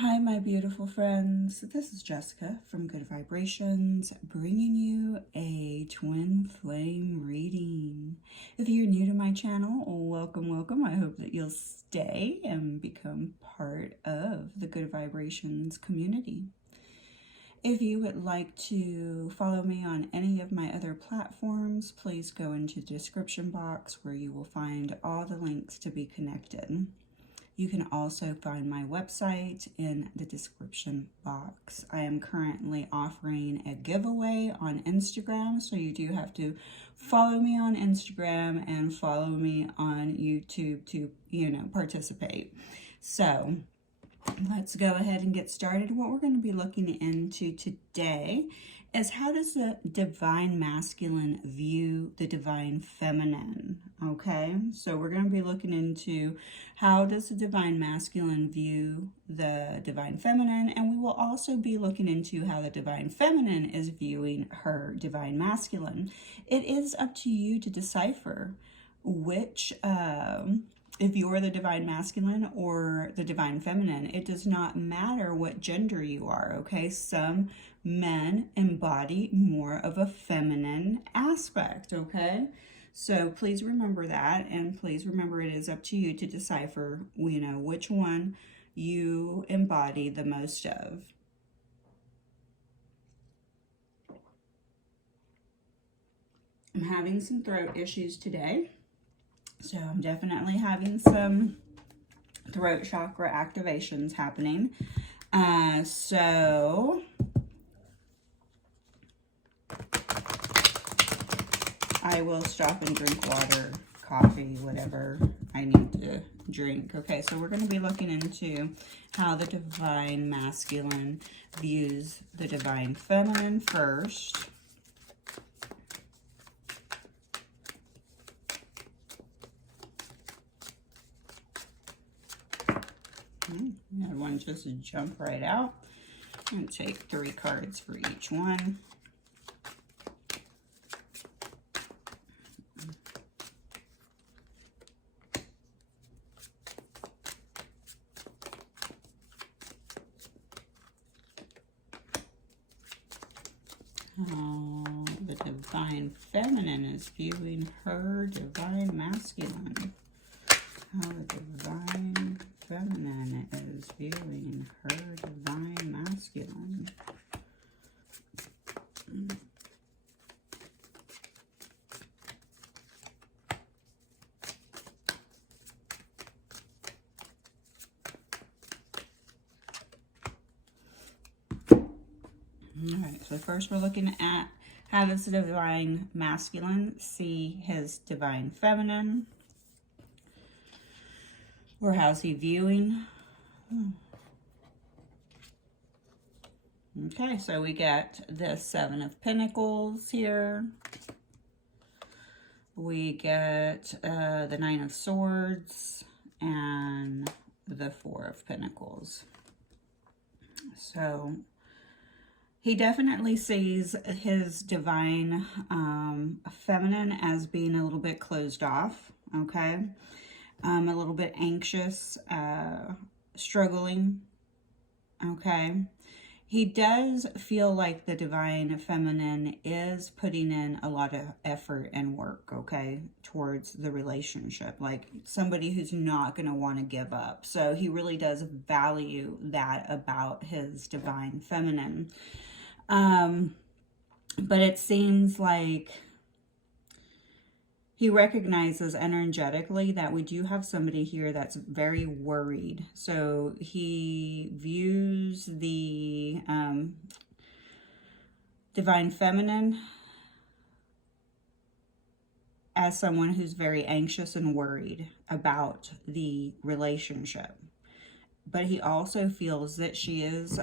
Hi, my beautiful friends. This is Jessica from Good Vibrations, bringing you a twin flame reading. If you're new to my channel, welcome, welcome. I hope that you'll stay and become part of the Good Vibrations community. If you would like to follow me on any of my other platforms, please go into the description box where you will find all the links to be connected. You can also find my website in the description box. I am currently offering a giveaway on Instagram, so you do have to follow me on Instagram and follow me on YouTube to, participate. So let's go ahead and get started. What we're going to be looking into today is how does the divine masculine view the divine feminine? Okay, so we're going to be looking into how does the divine masculine view the divine feminine, and we will also be looking into how the divine feminine is viewing her divine masculine. It is up to you to decipher which if you're the divine masculine or the divine feminine. It does not matter what gender you are, okay? Some men embody more of a feminine aspect, okay? So please remember that, and please remember it is up to you to decipher, which one you embody the most of. I'm having some throat issues today. So I'm definitely having some throat chakra activations happening. So I will stop and drink water, coffee, whatever I need to drink. Okay, so we're going to be looking into how the divine masculine views the divine feminine first. That one just jump right out. I'm going to take 3 cards for each one. How the divine feminine is viewing her divine masculine. How the divine feminine is viewing her divine masculine. All right, so first we're looking at how does the divine masculine see his divine feminine? Or how's he viewing? Okay, so we get the 7 of Pentacles here. We get the 9 of Swords and the 4 of Pentacles. So he definitely sees his divine feminine as being a little bit closed off, okay? A little bit anxious, struggling, okay? He does feel like the divine feminine is putting in a lot of effort and work, okay, towards the relationship, like somebody who's not going to want to give up. So he really does value that about his divine feminine. But it seems like he recognizes energetically that we do have somebody here that's very worried. So he views the divine feminine as someone who's very anxious and worried about the relationship. But he also feels that she is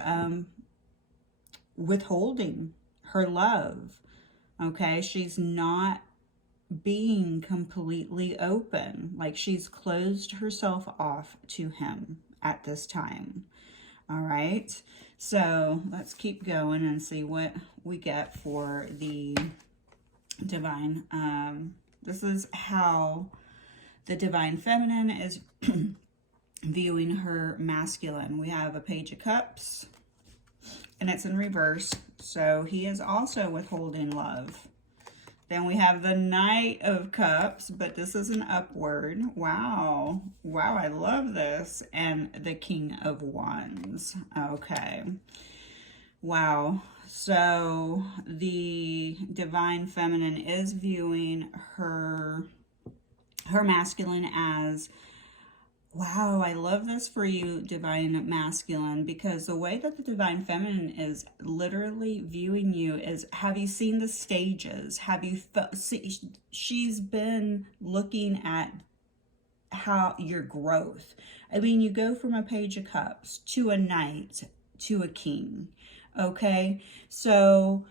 withholding her love. Okay, she's not being completely open, like she's closed herself off to him at this time. All right, so let's keep going and see what we get for the divine. This is how the divine feminine is viewing her masculine. We have a Page of Cups, and it's in reverse. So he is also withholding love. Then we have the Knight of Cups, but this is an upward. Wow. Wow, I love this. And the King of Wands. Okay. Wow. So the Divine Feminine is viewing her masculine as, wow, I love this for you, Divine Masculine, because the way that the Divine Feminine is literally viewing you is, have you seen the stages? Have you felt, she's been looking at how your growth. I mean, you go from a Page of Cups to a Knight to a King, okay? So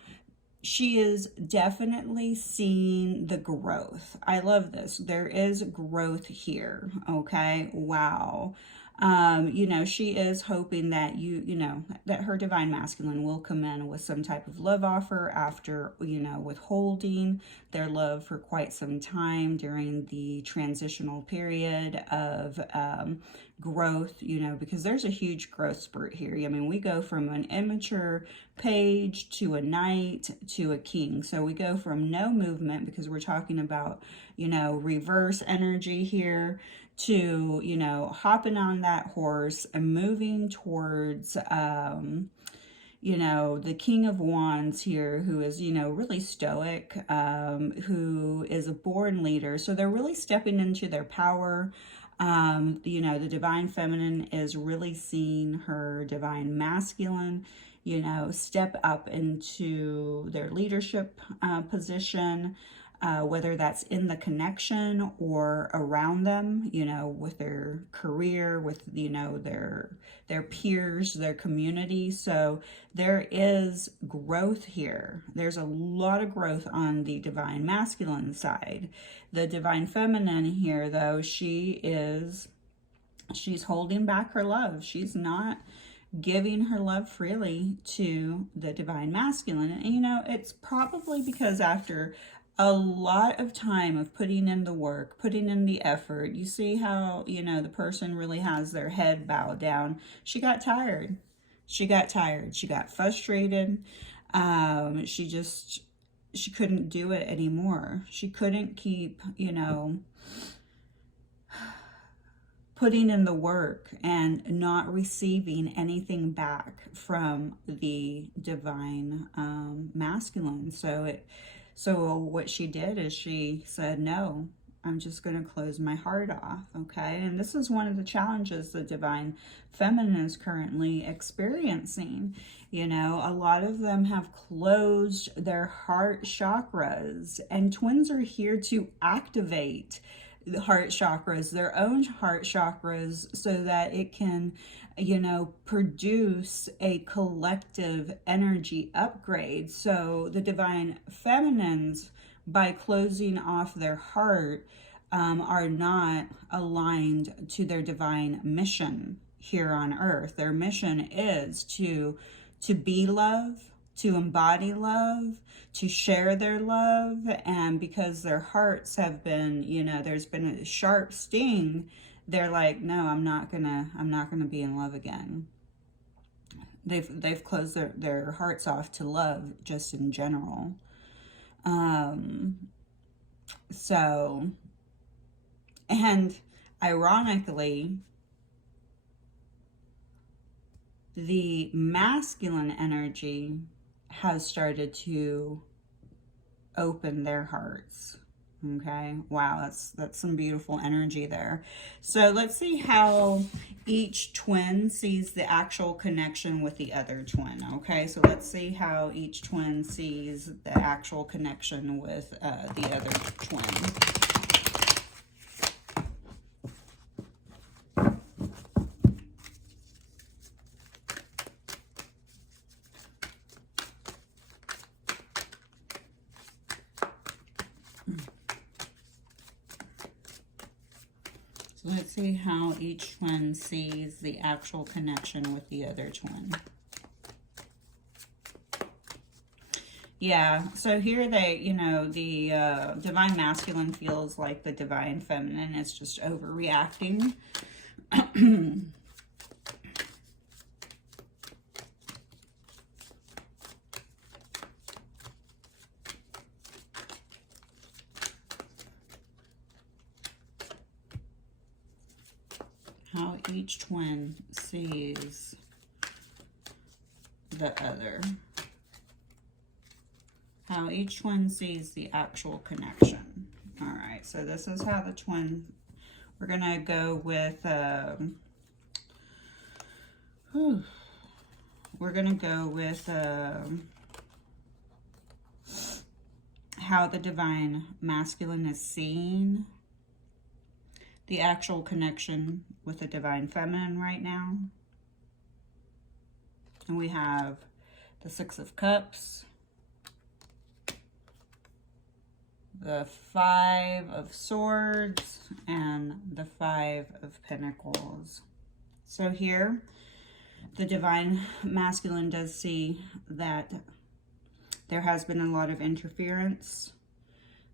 she is definitely seeing the growth. I love this. There is growth here. Okay. Wow. You know, she is hoping that that her Divine Masculine will come in with some type of love offer after, withholding their love for quite some time during the transitional period of growth, because there's a huge growth spurt here. I mean, we go from an immature page to a Knight to a King. So we go from no movement, because we're talking about, reverse energy here, to, hopping on that horse and moving towards, the King of Wands here, who is, really stoic, who is a born leader. So they're really stepping into their power. The Divine Feminine is really seeing her Divine Masculine, step up into their leadership position, whether that's in the connection or around them, with their career, with, their peers, their community. So there is growth here. There's a lot of growth on the Divine Masculine side. The Divine Feminine here, though, she's holding back her love. She's not giving her love freely to the Divine Masculine. And, it's probably because after a lot of time of putting in the work, putting in the effort, you see how, the person really has their head bowed down. She got tired. She got frustrated. She couldn't do it anymore. She couldn't keep, putting in the work and not receiving anything back from the Divine Masculine. So what she did is she said, no, I'm just going to close my heart off, okay? And this is one of the challenges the Divine Feminine is currently experiencing. A lot of them have closed their heart chakras, and twins are here to activate the heart chakras, their own heart chakras, so that it can, produce a collective energy upgrade. So the Divine Feminines, by closing off their heart, are not aligned to their divine mission here on earth. Their mission is to be love, to embody love, to share their love. And because their hearts have been, there's been a sharp sting, they're like, no, I'm not gonna be in love again. They've closed their hearts off to love just in general. So, and ironically, the masculine energy has started to open their hearts. Okay, wow, that's some beautiful energy there. So let's see how each twin sees the actual connection with the other twin. Okay, so let's see how each twin sees the actual connection with the other twin. Let's see how each twin sees the actual connection with the other twin. Yeah, so here they, the Divine Masculine feels like the Divine Feminine is just overreacting. How each twin sees the other. How each twin sees the actual connection. All right, so this is how the twin, we're going to go with, how the divine masculine is seeing the actual connection with the divine feminine right now. And we have the Six of Cups, the Five of Swords, and the Five of Pentacles. So here, the divine masculine does see that there has been a lot of interference.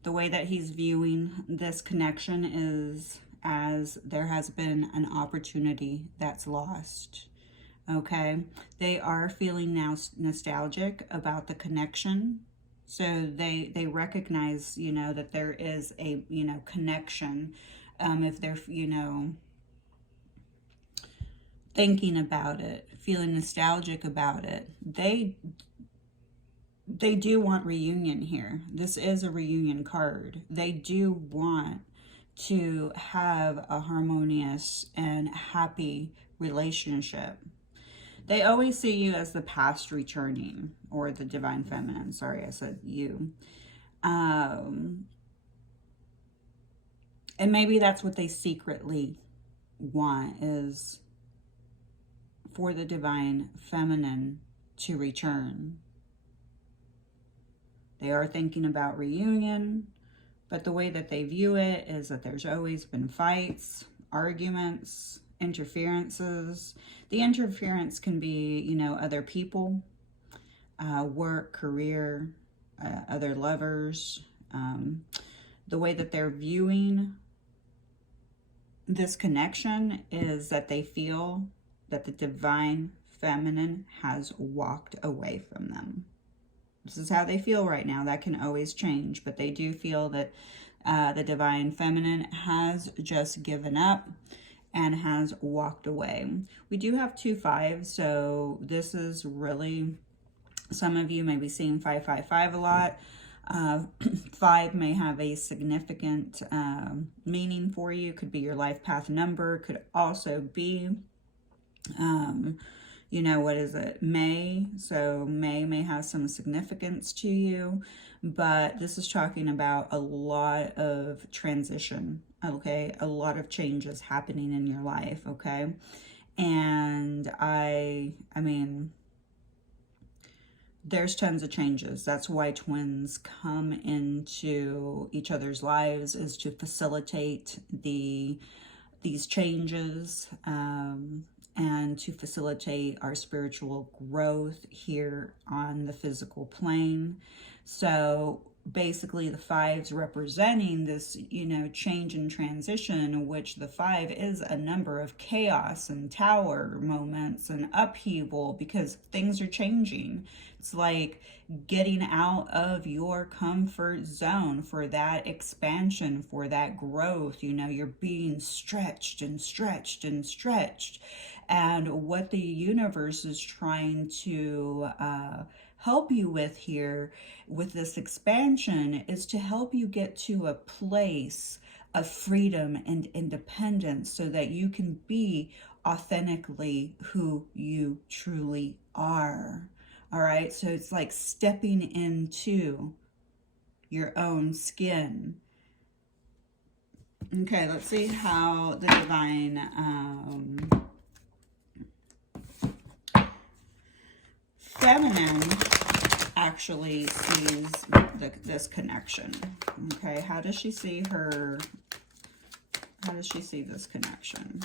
The way that he's viewing this connection is as there has been an opportunity that's lost. Okay, they are feeling now nostalgic about the connection. So they recognize, you know, that there is a, you know, connection. If they're, you know, thinking about it, feeling nostalgic about it, they do want reunion here. This is a reunion card. They do want to have a harmonious and happy relationship. They always see you as the past returning, or the divine feminine. Sorry, I said you. And maybe that's what they secretly want, is for the divine feminine to return. They are thinking about reunion, but the way that they view it is that there's always been fights, arguments, interferences. The interference can be, you know, other people, work, career, other lovers. The way that they're viewing this connection is that they feel that the divine feminine has walked away from them. This is how they feel right now. That can always change, but they do feel that the divine feminine has just given up and has walked away. We do have 2 5s, so this is really, some of you may be seeing 555 a lot. 5 may have a significant meaning for you. Could be your life path number. Could also be, you know, what is it? May. So may have some significance to you, but this is talking about a lot of transition, okay? A lot of changes happening in your life, okay? And I mean, there's tons of changes. That's why twins come into each other's lives, is to facilitate these changes, and to facilitate our spiritual growth here on the physical plane. So basically the 5s representing this, you know, change and transition, which the 5 is a number of chaos and tower moments and upheaval, because things are changing. It's like getting out of your comfort zone for that expansion, for that growth. You know, you're being stretched and stretched and stretched. And what the universe is trying to help you with here, with this expansion, is to help you get to a place of freedom and independence, so that you can be authentically who you truly are. All right, so it's like stepping into your own skin. Okay, let's see how the divine feminine actually sees this connection. Okay, how does she see this connection?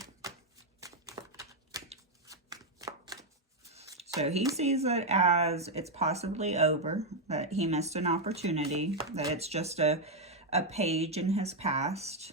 So he sees it as it's possibly over, that he missed an opportunity, that it's just a page in his past.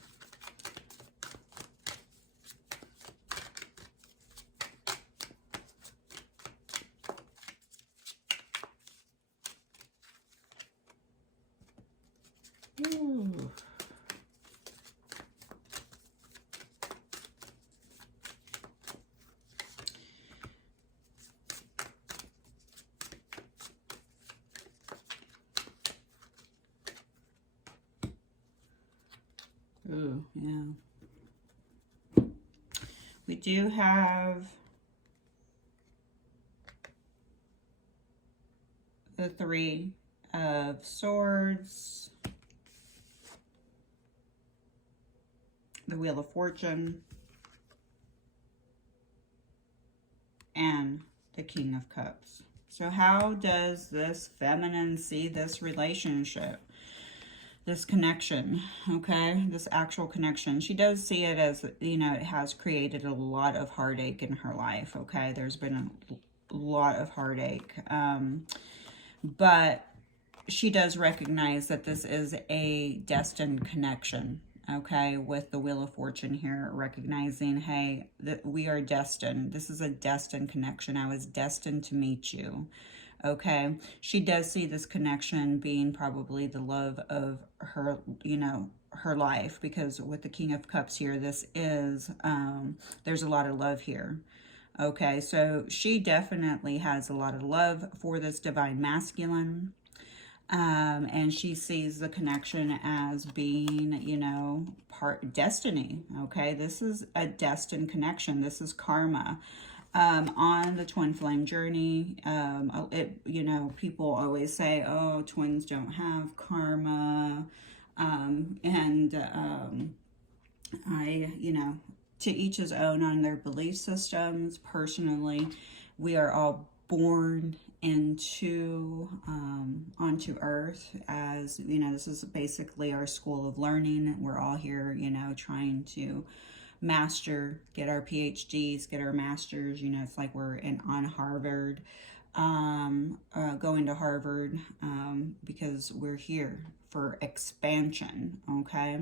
Ooh, yeah. We do have the Three of Swords, the Wheel of Fortune, and the King of Cups. So how does this feminine see this relationship, this connection, okay, this actual connection? She does see it as, you know, it has created a lot of heartache in her life, okay? There's been a lot of heartache, but she does recognize that this is a destined connection, okay, with the Wheel of Fortune here, recognizing, hey, that we are destined. This is a destined connection. I was destined to meet you, okay? She does see this connection being probably the love of her, you know, her life, because with the King of Cups here, this is, there's a lot of love here. Okay, so she definitely has a lot of love for this divine masculine. And she sees the connection as being, you know, part destiny. Okay, this is a destined connection. This is karma. On the twin flame journey, you know, people always say, oh, twins don't have karma. You know, to each his own on their belief systems. Personally, we are all born into onto earth, as you know, this is basically our school of learning. We're all here, you know, trying to master, get our PhDs, get our masters. You know, it's like we're on Harvard, going to Harvard, because we're here for expansion, okay?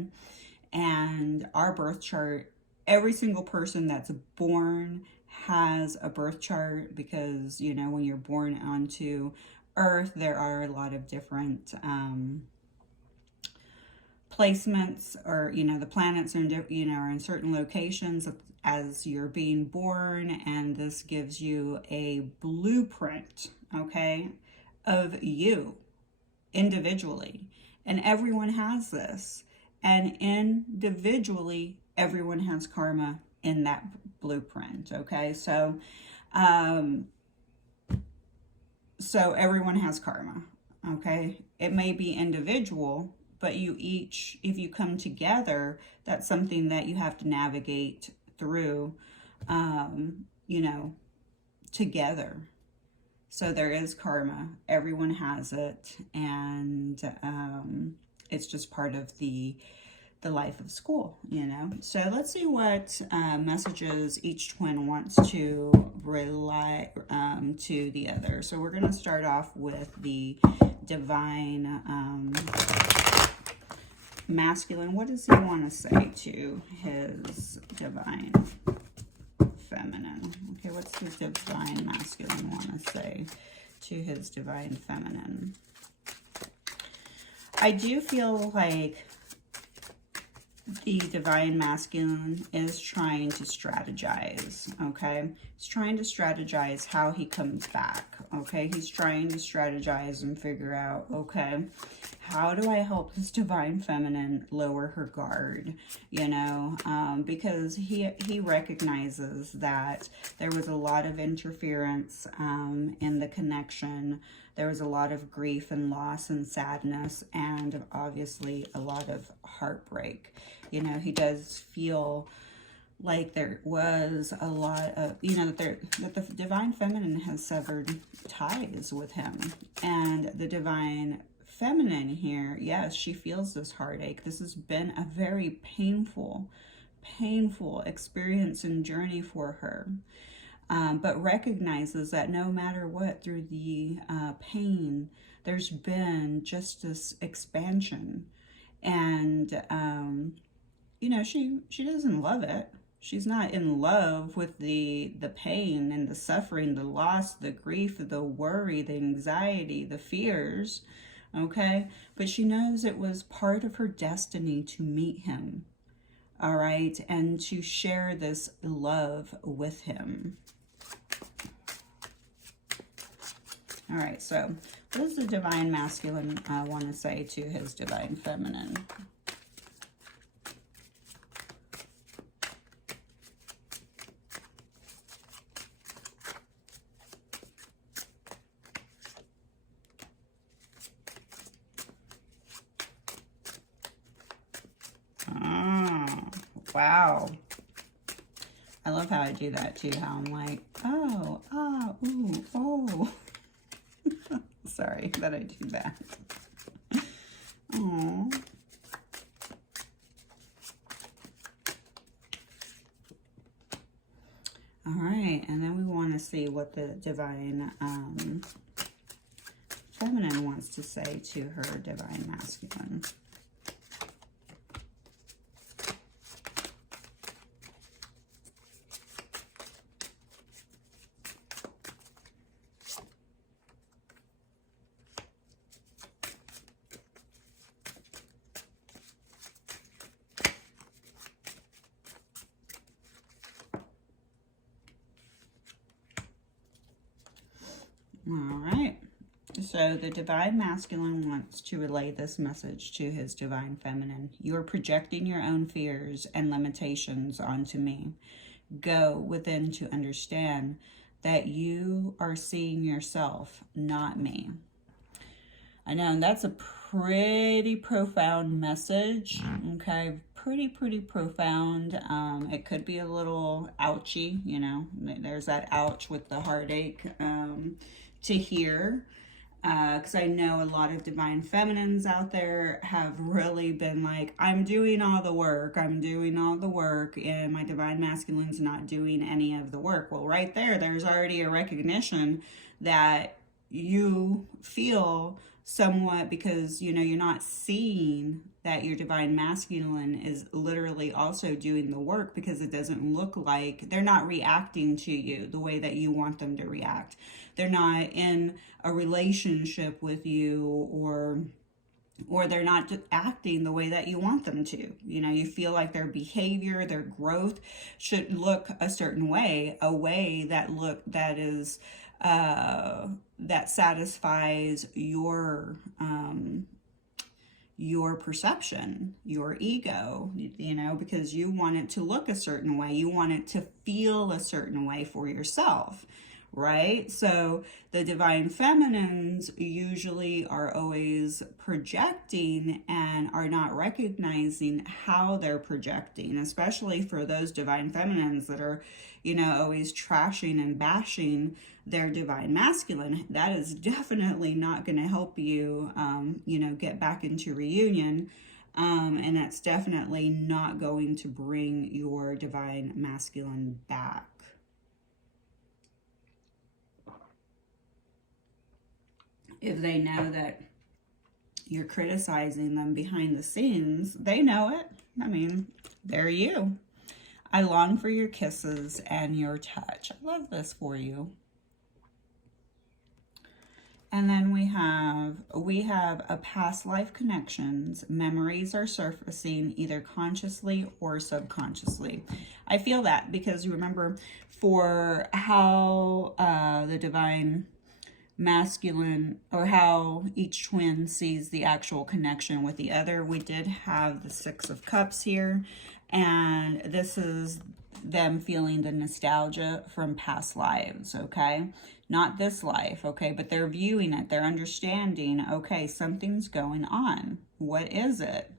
And our birth chart, every single person that's born has a birth chart, because, you know, when you're born onto Earth, there are a lot of different placements, or, you know, the planets are, you know, are in certain locations as you're being born, and this gives you a blueprint, okay, of you individually. And everyone has this. And individually, everyone has karma in that blueprint, okay? So everyone has karma, okay? It may be individual, but you each, if you come together, that's something that you have to navigate through, you know, together. So there is karma. Everyone has it, and it's just part of the life of school, you know. So let's see what messages each twin wants to relay to the other. So we're going to start off with the divine masculine. What does he want to say to his divine feminine? Okay, what's his divine masculine want to say to his divine feminine? I do feel like the divine masculine is trying to strategize, okay? He's trying to strategize how he comes back, okay? He's trying to strategize and figure out, okay, how do I help this divine feminine lower her guard, you know? Because he recognizes that there was a lot of interference in the connection. There was a lot of grief and loss and sadness, and obviously a lot of heartbreak. You know, he does feel like there was a lot of, you know, that the divine feminine has severed ties with him. And the divine feminine here, yes, she feels this heartache. This has been a very painful experience and journey for her. But recognizes that no matter what, through the pain, there's been just this expansion. And, you know, she doesn't love it. She's not in love with the pain and the suffering, the loss, the grief, the worry, the anxiety, the fears, okay? But she knows it was part of her destiny to meet him, all right? And to share this love with him. All right, so what does the divine masculine want to say to his divine feminine? Wow. I love how I do that too, how I'm like, oh, ah, ooh, oh. Sorry that I do that. Oh. All right, and then we want to see what the divine feminine wants to say to her divine masculine. All right. So the divine masculine wants to relay this message to his divine feminine. You are projecting your own fears and limitations onto me. Go within to understand that you are seeing yourself, not me. I know, and that's a pretty profound message, okay? Pretty profound. It could be a little ouchy, you know. There's that ouch with the heartache to hear. Because I know a lot of divine feminines out there have really been like, I'm doing all the work, and my divine masculine's not doing any of the work. Well, right there's already a recognition that you feel somewhat, because you know you're not seeing that your divine masculine is literally also doing the work, because it doesn't look like they're not reacting to you the way that you want them to react. They're not in a relationship with you, or they're not acting the way that you want them to. You know, you feel like their behavior, their growth should look a certain way, a way that is that satisfies your perception, your ego, you know, because you want it to look a certain way. You want it to feel a certain way for yourself, right? So the divine feminines usually are always projecting and are not recognizing how they're projecting, especially for those divine feminines that are, you know, always trashing and bashing their divine masculine. That is definitely not going to help you, you know, get back into reunion. And that's definitely not going to bring your divine masculine back. If they know that you're criticizing them behind the scenes, they know it. I mean, they're you. I long for your kisses and your touch. I love this for you. And then we have a past life connections. Memories are surfacing either consciously or subconsciously. I feel that because you remember for how the divine masculine, or how each twin sees the actual connection with the other. We did have the Six of Cups here, and this is them feeling the nostalgia from past lives, okay? Not this life, okay? But they're viewing it, they're understanding, okay, something's going on. What is it?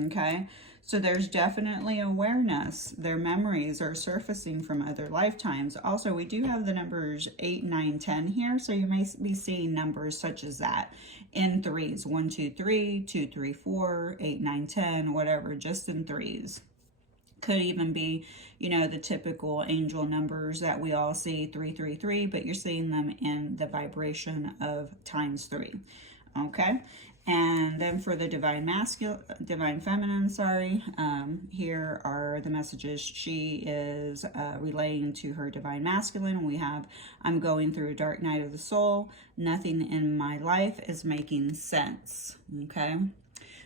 Okay? So there's definitely awareness. Their memories are surfacing from other lifetimes. Also, we do have the numbers 8, 9, 10 here. So you may be seeing numbers such as that in threes. 1, 2, 3, 2, 3, 4, 8, 9, 10, whatever, just in threes. Could even be, you know, the typical angel numbers that we all see, 3, 3, 3, but you're seeing them in the vibration of times 3. Okay? And then for the divine feminine, here are the messages she is relaying to her divine masculine. We have, I'm going through a dark night of the soul. Nothing in my life is making sense. Okay?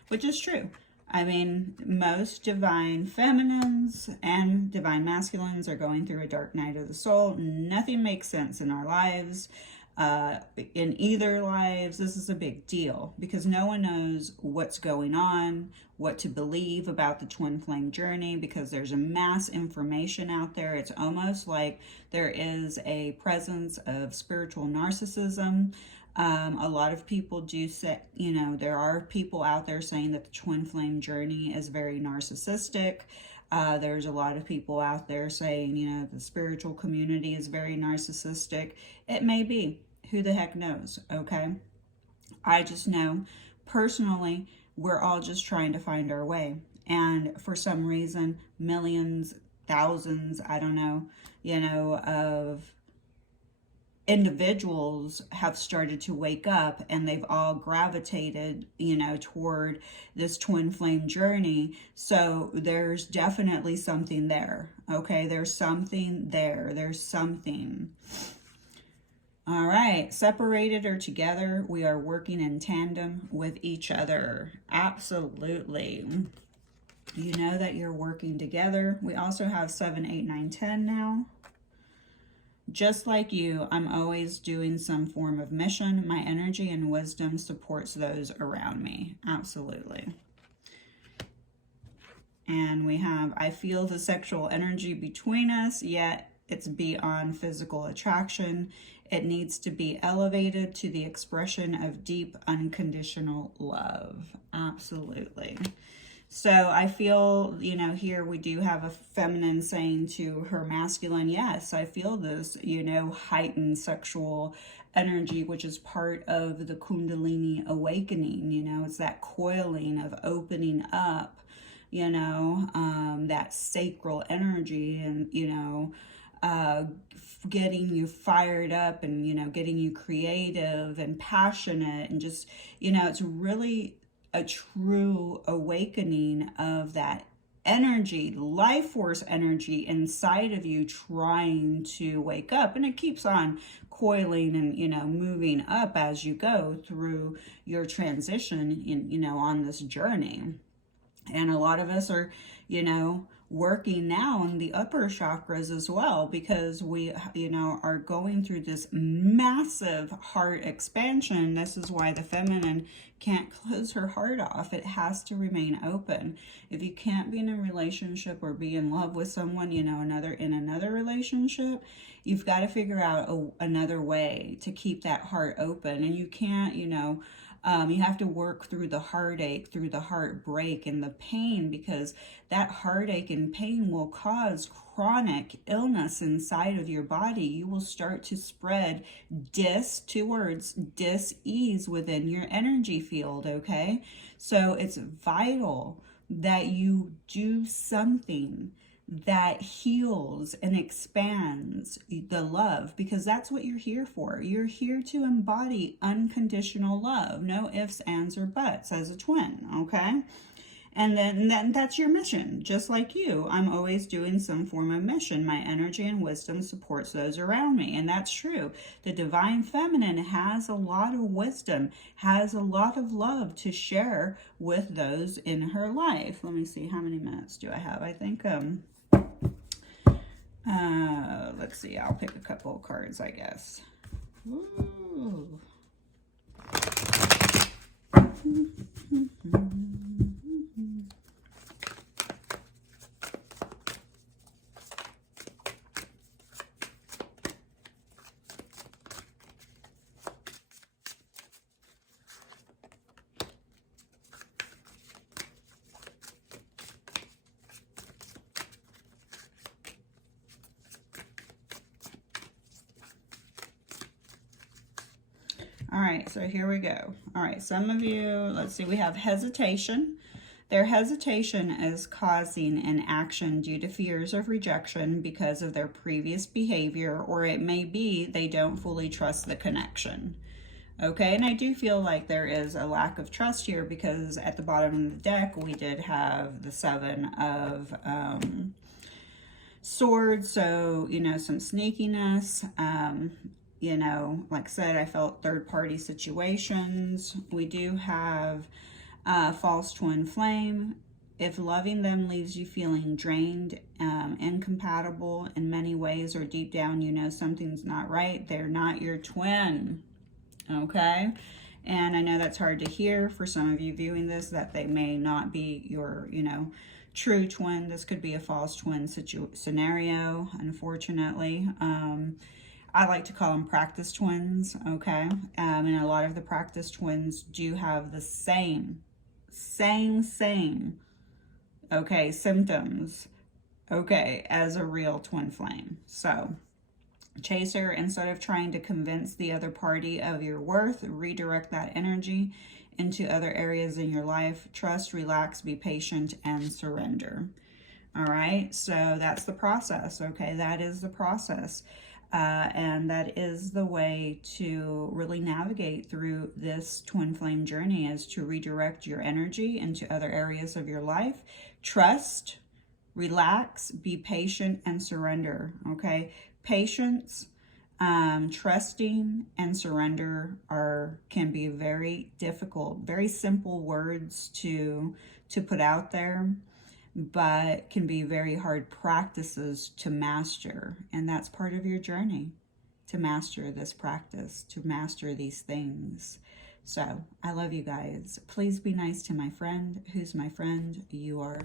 Which is true. I mean, most divine feminines and divine masculines are going through a dark night of the soul. Nothing makes sense in our lives. In either lives, this is a big deal because no one knows what's going on, what to believe about the twin flame journey, because there's a mass information out there. It's almost like there is a presence of spiritual narcissism. A lot of people do say, you know, there are people out there saying that the twin flame journey is very narcissistic. There's a lot of people out there saying, you know, the spiritual community is very narcissistic. It may be. Who the heck knows, okay? I just know personally, we're all just trying to find our way. And for some reason, millions, thousands, I don't know, you know, of individuals have started to wake up, and they've all gravitated, you know, toward this twin flame journey. So there's definitely something there. Okay, there's something there. There's something. All right, separated or together, we are working in tandem with each other. Absolutely. You know that you're working together. We also have 7, 8, 9, 10 now. Just like you, I'm always doing some form of mission. My energy and wisdom supports those around me. Absolutely. And we have, I feel the sexual energy between us, yet it's beyond physical attraction. It needs to be elevated to the expression of deep, unconditional love. Absolutely. So I feel, you know, here we do have a feminine saying to her masculine, yes, I feel this, you know, heightened sexual energy, which is part of the Kundalini awakening. You know, it's that coiling of opening up, you know, that sacral energy, and, you know, getting you fired up, and, you know, getting you creative and passionate, and just, you know, it's really a true awakening of that energy, life force energy inside of you trying to wake up. And it keeps on coiling and, you know, moving up as you go through your transition in, you know, on this journey. And a lot of us are, you know, working now in the upper chakras as well, because we, you know, are going through this massive heart expansion. This is why the feminine can't close her heart off. It has to remain open. If you can't be in a relationship or be in love with someone, you know, in another relationship, you've got to figure out another way to keep that heart open. And you can't, you know, you have to work through the heartache, through the heartbreak and the pain, because that heartache and pain will cause chronic illness inside of your body. You will start to spread dis-ease within your energy field, okay? So it's vital that you do something that heals and expands the love, because that's what you're here for. You're here to embody unconditional love. No ifs, ands, or buts as a twin, okay? And then that's your mission. Just like you, I'm always doing some form of mission. My energy and wisdom supports those around me. And that's true. The divine feminine has a lot of wisdom, has a lot of love to share with those in her life. Let me see, how many minutes do I have? I think, let's see, I'll pick a couple of cards, I guess. Ooh. All right, so here we go. All right, some of you, let's see, we have hesitation. Their hesitation is causing an action due to fears of rejection because of their previous behavior, or it may be they don't fully trust the connection. Okay, and I do feel like there is a lack of trust here, because at the bottom of the deck, we did have the 7 of Swords. So, you know, some sneakiness. You know, like I said, I felt third-party situations. We do have false twin flame. If loving them leaves you feeling drained, incompatible in many ways, or deep down you know something's not right, they're not your twin, okay? And I know that's hard to hear for some of you viewing this, that they may not be your, you know, true twin. This could be a false twin scenario, unfortunately. I like to call them practice twins, okay? And a lot of the practice twins do have the same, okay, symptoms okay, as a real twin flame. So, chaser, instead of trying to convince the other party of your worth, redirect that energy into other areas in your life. Trust, relax, be patient, and surrender. All right, so that's the process, okay? That is the process. And that is the way to really navigate through this twin flame journey, is to redirect your energy into other areas of your life. Trust, relax, be patient, and surrender, okay? Patience, trusting, and surrender can be very difficult, very simple words to put out there, but can be very hard practices to master. And that's part of your journey, to master this practice, to master these things. So I love you guys. Please be nice to my friend. Who's my friend? You are.